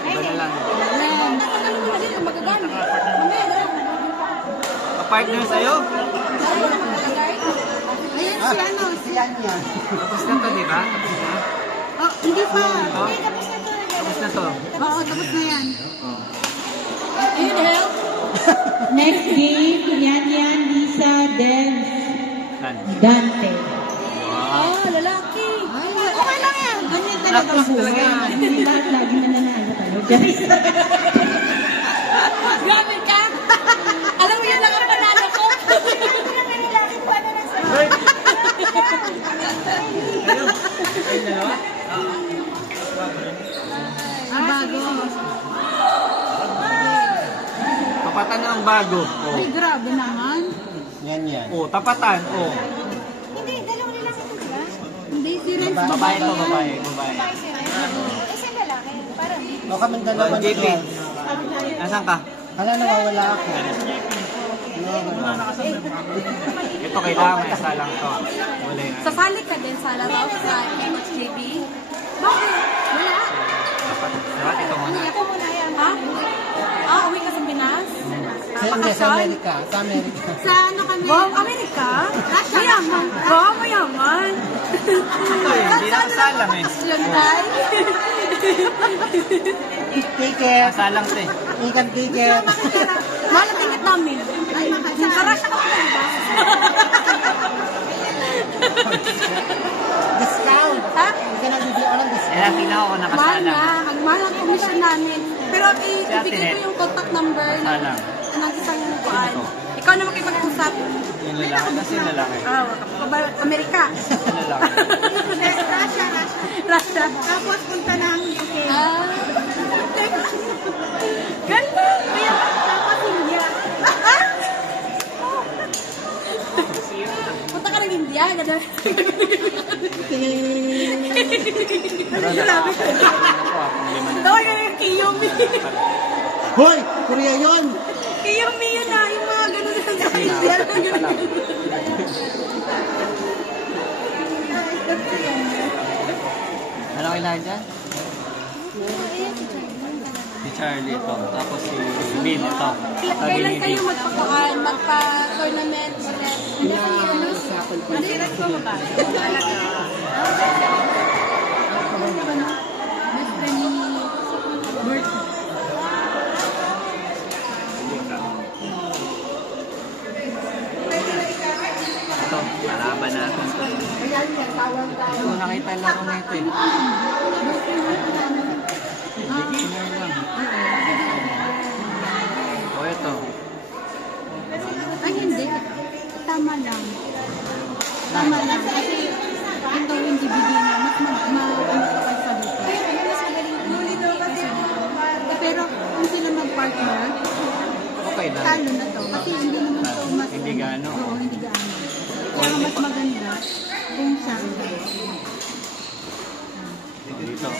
Iba na lang. Partner sa'yo? Ayan si ano, si Anya. Tapos na to, di ba? Tapos na? Oh, hindi pa. Oh? Tapos na to. Oo, tapos na yan. Oh. Ayun, help. Next game, Yan, Lisa, Del, Dante. Wow. Oh, lalaki. Okay lang yan. Ganyan talaga buhay. Hindi lahat lagi nananalo tayo, guys. Grabe ka. Alam mo yun lang ang panalo ko. Ayun, dalawa? Bago. Tapatan na ang bago. Oh. Ay, grabe naman. Yan. Oh, tapatan. Oh. Hindi, dalawang lalaki ito ba? Hindi, si Renz. Babae to, babae. Si Renz. Isa lalaki. Parang. O kami dalawa na JP. yan. Nasaan ka? Hala, nawawala ako. Ito kailangan may isa lang to. Wala yun. Sasali ka din sa laro sa MXJB? Bakit? Wala. Dapat ito muna. Ako muna yan. Ha? Ah, uwi ka sa Pinas? Hindi, sa Amerika. Sa Amerika. Sa ano kami? Wow, Amerika? Mayaman. Wow, mayaman. Ito eh, hindi nakasalang eh. Siyempre. Ticket. Nakasalang to eh. Ikan ticket. Mahal ang ticket namin. Sa Russia ka pa ba? Discount. Ha? Hindi ka nagbibigyan ng discount. Kaya tingnan ko Mahal nakasalang. na. Ang mahal ang commission namin. Pero ibigay ko yung contact number Nakasalang. ng isang kuan. Ikaw na makipag-usap. Yung lalaki. Kasi yung lalaki. Amerika. Yung lalaki. Russia. Tapos punta ng UK. Ganda. Kaya tapos India. Punta ka ng India. Ganda. Grabe. Tawag ka ng Kiyomi. Hoy! Korea yun! Kiyomi yun na. Yung mga gano'n sa India. Ano kailangan dyan? Si Charlie ito. Tapos si Lynn ito. Kailan kayo magpa-tournament ulit? Hindi sa ano? Nasirat ko ba? Best friend ni Bert. Ito, malaban natin. Ito, nakita lang ako nito eh. Beginner lang. O ito. Ay, hindi. Tama lang. Tama lang. Kasi ito hindi beginner. Mas mag-ano sa dito. Pero kung sila mag-partner, Okay na. talo na to. Kasi hindi naman to mas... Hindi gaano. Oo, hindi gaano. Kaya mas maganda kung siya. Dito.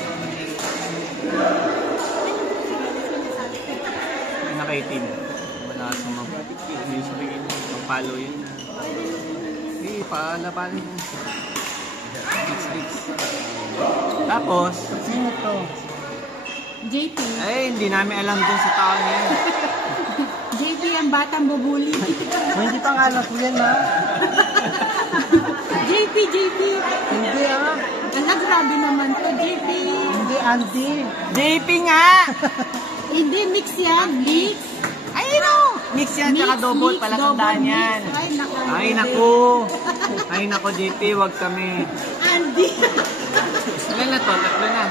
Ay, nakaitin. Wala sa mag-follow yun. Eh, paalapanin mo. Mix. Tapos, Sino to? JP. ay, hindi namin alam dun sa tao niya. JP ang batang bubuli. Oh, hindi pa nga alam ko yan, ha? JP. Hindi, ha? Ala, grabe naman to, JP. Hindi, Andy. JP nga! Hindi, mix yan. Mix. Ay, no! Mix yan, tsaka double. Palatandaan yan. Ay, naku, JP, wag kami. Andy. Ilan na to? Tatlo na.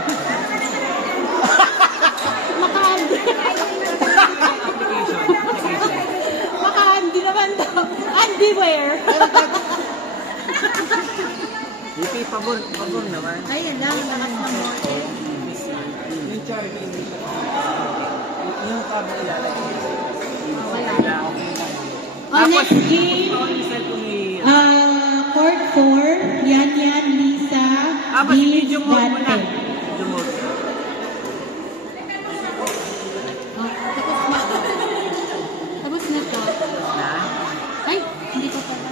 Maka-Andy. Application. Maka-Andy naman daw. Andy where? JP, pabor naman. Ayun lang, lakas na mo. Yung Charlie. Yung cover ilalagay. Wala. Tapos, Next game. Court 4. Yan, Lisa. Tapos, medium mode mo na. Dante. Medium mode. Tapos na to. Na? Ay, hindi ko pala.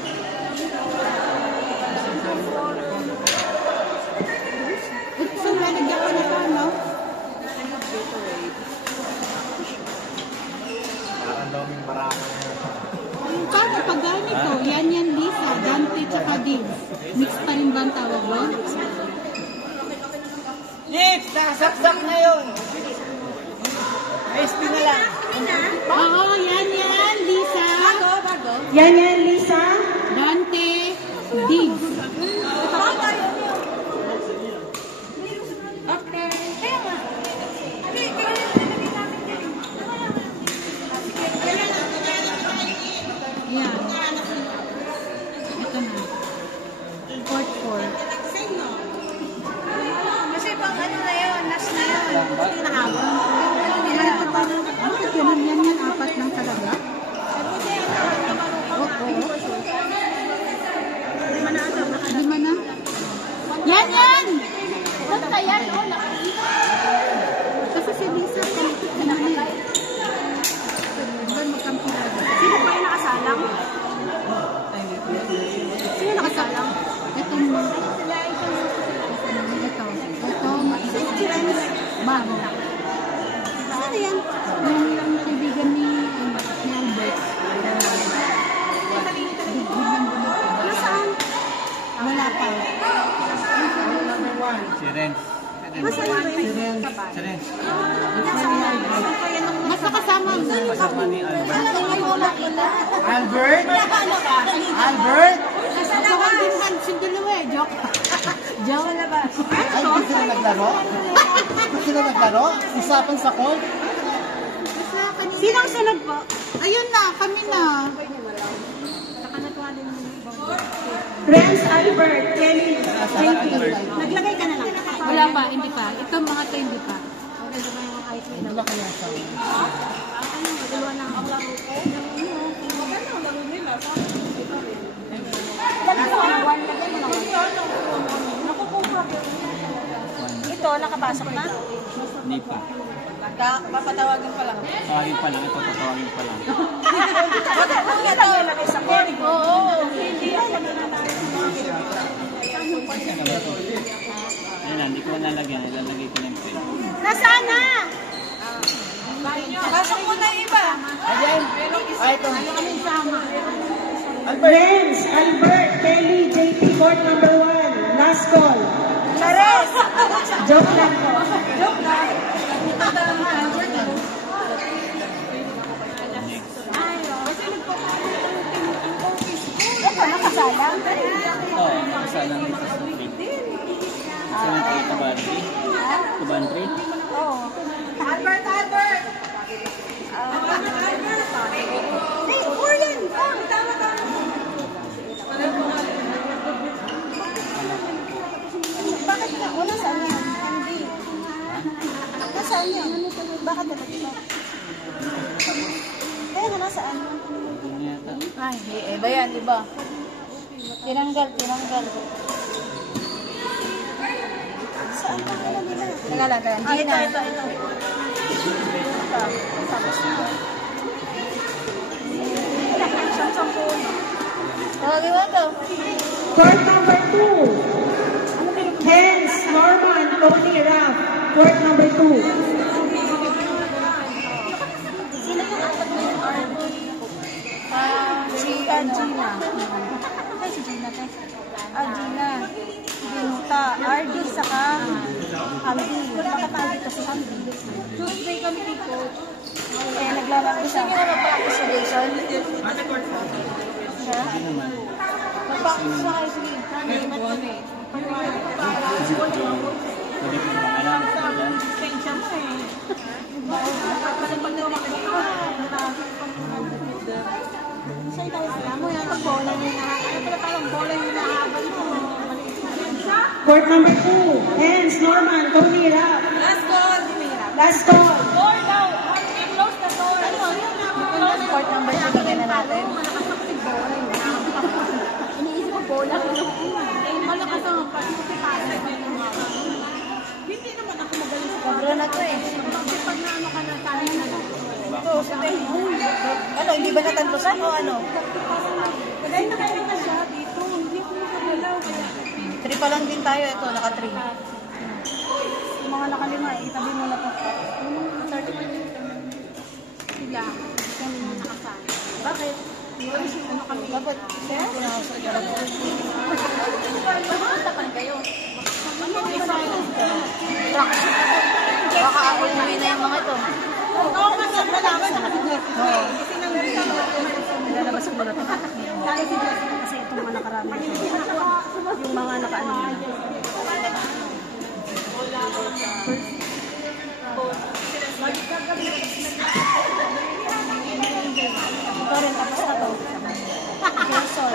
So, lalagyan ko na pa, no? Saksak na yun. SP na lang. Oo, yan, Lisa. Bago. Yan, Lisa. Dante. Diggs. Okay. Kaya nga. Yan. Ito na. Court 4. Kasi pang ano na yun, last na yun. Bakit ganun yan, apat lang talaga? Oo. Lima na? Yan! Saan kaya? Kasi si Lisa, magkampirado. Sino pa yung nakasalang? Sino nakasalang? Ito mo. Ito. Ma'am. Sino yan? Yung kaibigan ni Albert. Nasaan? Wala pa. Si Renz. Nasaan ba yun? Si Renz. Mas nakasama. Kasama ni Albert. Albert? Albert? Kasama din hands yung dalawa eh. Joke. Joke. Ay, hindi sila naglaro? Hindi sila naglaro? Usapan sa court? Sino ang sunod po? Ayun na, kami na. Renz, Albert, Kelly, JP. Naglagay ka na lang. Wala pa, hindi pa. Ito mga to hindi pa. Hindi ba kaya sa Ito, nakapasok na? Hindi pa. Papatawagan pa lang. Tawagin pa lang. Ito, tatawagin pa lang. Ito, ilagay sa court. Oo. Ayun, hindi ko na nalagyan. Ilalagay ko na yung pen. Nasaan na? Pasok mo na yung iba. Ayan. Ay, ito. Renz, Albert, Kelly, JP, court number 1. Last call. Chares! Joke lang po. Joke lang. Ito, nakasalang. Oo, kasalang ito sa trip. Kasalang ito sa bantry. Sa bantry? Oo. Albert! Hey, Orion! Tama. Bakit ka? Wala saan yan? Hindi. Nasaan yan? Bakit nalagyan? Kaya nga nasaan? Ano yata? Ay, iba yan, di ba? Tinanggal. Saan pa ka nila? Nagalagay. Ito. Tawagin mo ito. Court number 2. Hens, Norman, Tony, Raf. Court number 2. Sino yung apat mo yung arm? Si Gina. Ay, si Gina, te. Gina. Ginta. RD, saka Hamdi. Bakit RD kasi Hamdi? Tuesday kami dito. Eh, naglalaro siya. Gusto niyo na magpa-practice si Jason? Siya? Hindi naman. Magpa-practice siya. Sige. Nalimat kami. Pwede ko naman alam. Pensya mo eh. Kasi pag namakita sa'yo tayo sila mo yan. Pag bola yung nahahaban. Pero parang bola yung nahahaban mo. Court number 2. Hens, Norman, Tony, Raf. Last call. Door daw. Close the door. Ano? Court number 2 gagay na natin. Iniisip ko bola. Malakas ang pagpipasa. Hindi naman ako magaling sa bola na to eh. Pag naano ka na tayo na lang. Ito, sabi. Ano, hindi ba natantosan o ano? Kaya nakikita siya dito. Hindi ko makagalaw. 3 pa lang din tayo. Ito, naka 3. Yung mga nakalima, itabi mo na ito. 30 sila. Kami mo nakasama. Bakit? Ano kami? Bakit? Sir? Pumunta pa kayo. Ano yung practice? Oo. Lalabas ko na ito. Kasi itong mga nakarami. Yung mga nakaano. Ito rin, tapos na to. Jason.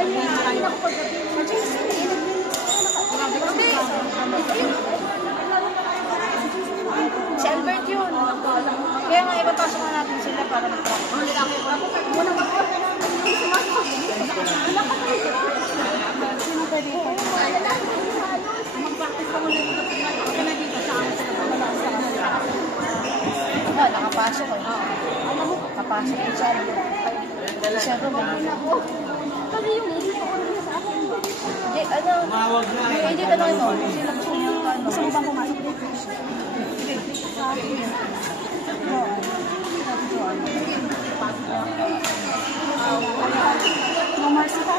Si Albert yun. Kaya nga ipapasok na natin sila para mag-practice. Sino pwede ito? Mag-practice ka muna dito. Huwag ka na dito sa amin sa kapalakas sa kanila. Ah, nakapasok eh. Nakapasok yung siya. Siyempre mag-una ko. Kasi yung hindi ko rin sa akin. Ano? Hindi ka naman mo. Sino gusto niyo? Gusto mo bang pumasok dito? Sige. No mercy ka?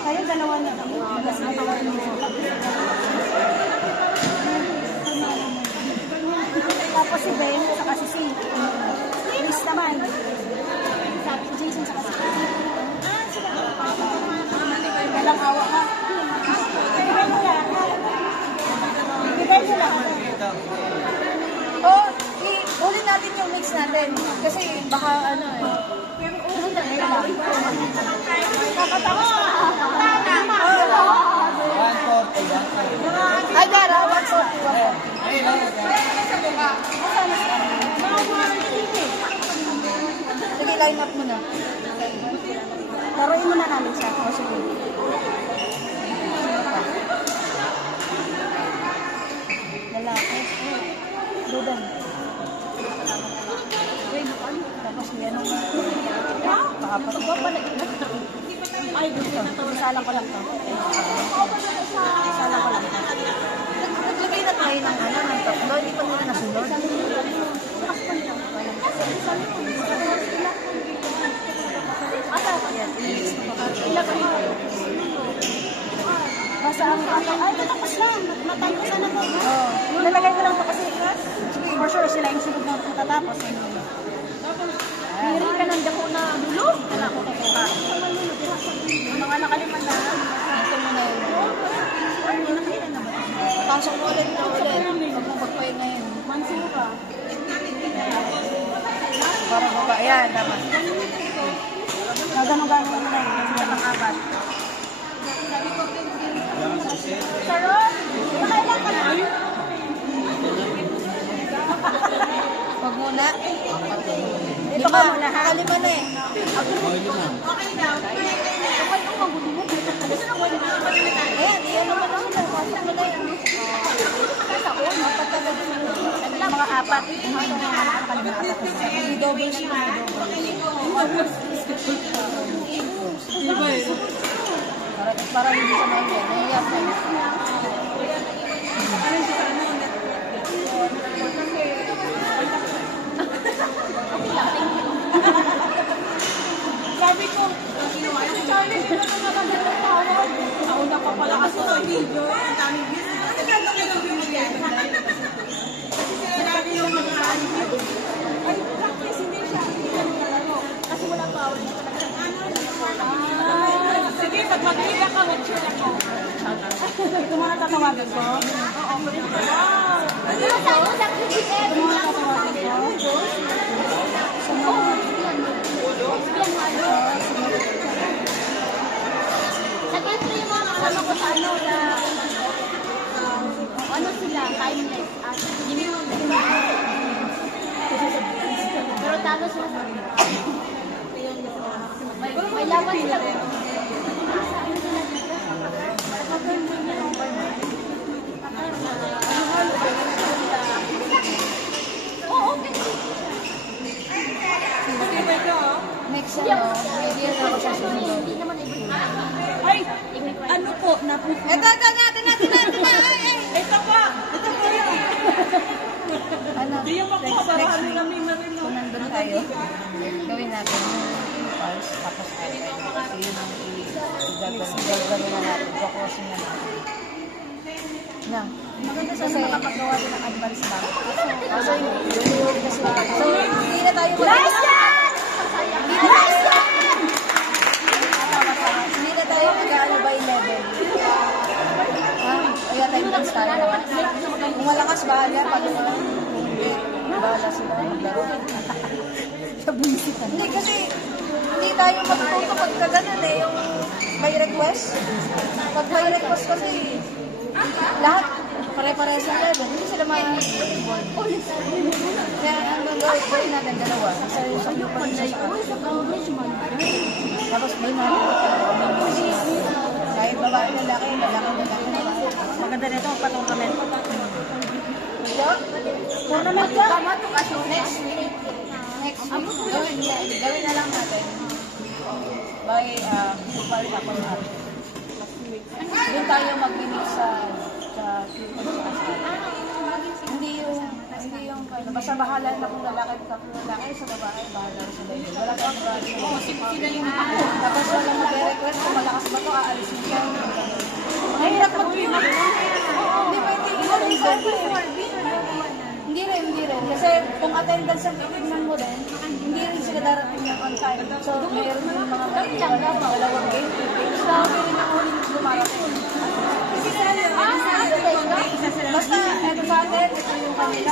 Kayo dalawa na. Tapos si Ben, saka si C. Miss naman. Si Jason, saka si C. Walang awa ka. Ibigay mo lahat. Ibigay mo lahat. Uli natin yung mix natin. Kasi baka ano eh. Kakatawa. Ay, Dara, 140. Sige, line up mo na. Laruin mo na namin siya. O, sige. Lalaki. Dudan. Tapos yan ang paapat na. Ay, gusto. Isalang ko lang to. Isalang ko lang to. Naglagay na tayo ng ano, ng tatlo. Hindi pa nila nasunod. Ata, yan. Ilang ka mo. Basta ang ano, ay, tatapos lang. Matay ko sana to. Lalagay ko lang to kasi for sure sila yung sunod na matatapos. Hindi ka nang dako na dulo. Wala ko kakuha. Mga nakaliman na. Ito mo na yun. Hindi nakailan na ba? Pasok mo ulit na ulit. Huwag mo magpahinga yun. Mansura. Para baba. Ayan, tama. Gano'n-gano'n mo na yun. Kasi pang-apat. Sharon, nakailan ka na? Huwag muna. Ito ka muna, ha? Nakalima na eh. Ayan, iyan naman ako na. Pasok mo na yun. Mga apat. Double siya. Para hindi sa mga yan. Nahiyap na yun. Sabi ko, Charlie, hindi ko naman nagtawag. Nauna pa pala kasi sa video. Ang daming views. Kasi ganda kayo ng video yan. Kasi sila lagi yung mga ay, practice, hindi siya. Kasi wala bawal na talaga. Sige, pag mag-iila ka, mag-chill ako. Ito mga tatawagan ko. Oo, pwede ko. Ito mga tatawagan ko. Sa country mo, nakasama ko sa ano sila, timeless. Pero talo sila sa may laban sila. Oo, okay. Next ano, maybe ako sa sunod. Ay, ano po, napupo. Ito natin. Ito pa yun. Ano, next week, kung nandun tayo, gawin natin yung pulse, tapos tayo. Kasi yun ang gagawin na natin, kukusin na natin. Na. Maganda sana makapagawa din ng advance ba? So, hindi na tayo hindi na tayo mag-ano by level. Kaya time dance tayo. Kung malakas, bahala. Pag hindi, bahala sila maglaro. Hindi kasi, hindi tayo matututo pagka ganun eh, yung by request. Pag by request kasi, lahat pare-parehas ang level, hindi sila ma-involve. Kaya hanggang gawin natin dalawa. Sa group pa siya sa tapos may kahit babae, lalaki. Maganda nito ang patungkamen. Tournament ka? Next week. Gawin na lang natin. By Kupal na Kunhar. Doon tayo mag-mix sa hindi yung basta bahala na kung lalaki sa babae, bahala sa babae. Wala kang babae. Tapos wala mag-request kung malakas ba ito, aalis mo siya. Mahirap mag-win. Hindi pwede hindi rin. Kasi kung attendance ang titignan mo rin, hindi rin sila darating ng on time. So, mayroon yung mga dalawang game, 2 games na pwede na ulit lumarating. Basta, eto sa atin, ito yung kanila.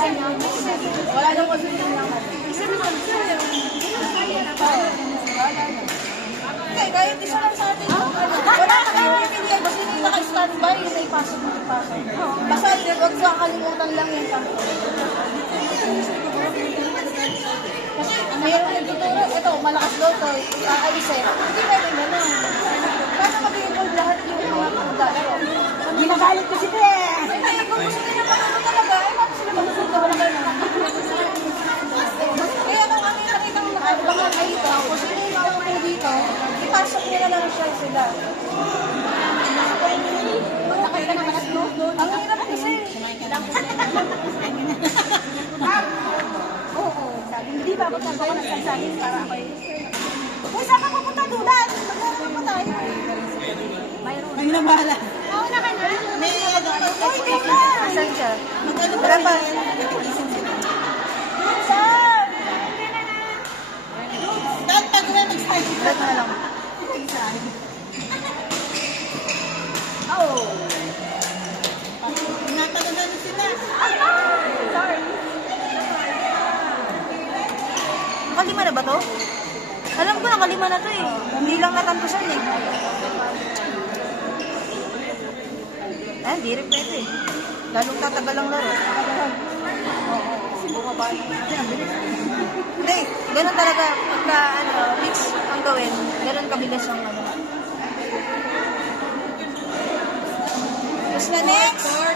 Wala nang masunin lang natin. Okay, kahit isa lang sa atin. Wala na kayo hindi. Basta hindi naka-standby, hindi ipasok. Basta, huwag sa kalimutan lang yung kampo. Kasi mayroon nagtuturo, ito, malakas daw ito, aalisin. Hindi pwede gano'n. Paano mag-i-involve lahat yung mga pagdalo? Ginagalit ko sila eh. Hindi, kung gusto nila magano talaga, eh, paano sila magsusunod? Wala gano'n. Kaya nung kami nakitang nakabangag dito, kung sino yung maupo dito, ipasok nila lang siya sila. Magtakay ka naman at doon. Ang hirap kasi. Hindi ba ba't nagawa ng sansagin para ako eh? Uy, saan ka pupunta dulan? Maglalaro pa tayo. Mayroon. Ay, namala. Oo, na ka na. May uy, di ka. Saan siya? Wala pa. Saan? Saan pag na mag-start? Saan na lang. Oh. Natagalan na sila. Sorry. Nakalima na ba to? Alam ko nakalima na to eh. Hindi lang natantusan eh. Hindi rin pwede eh. Lalong tatagal ang laro. Hindi, ganun talaga. Pagka mix ang gawin, ganun kabilis ang ano. Tapos na next!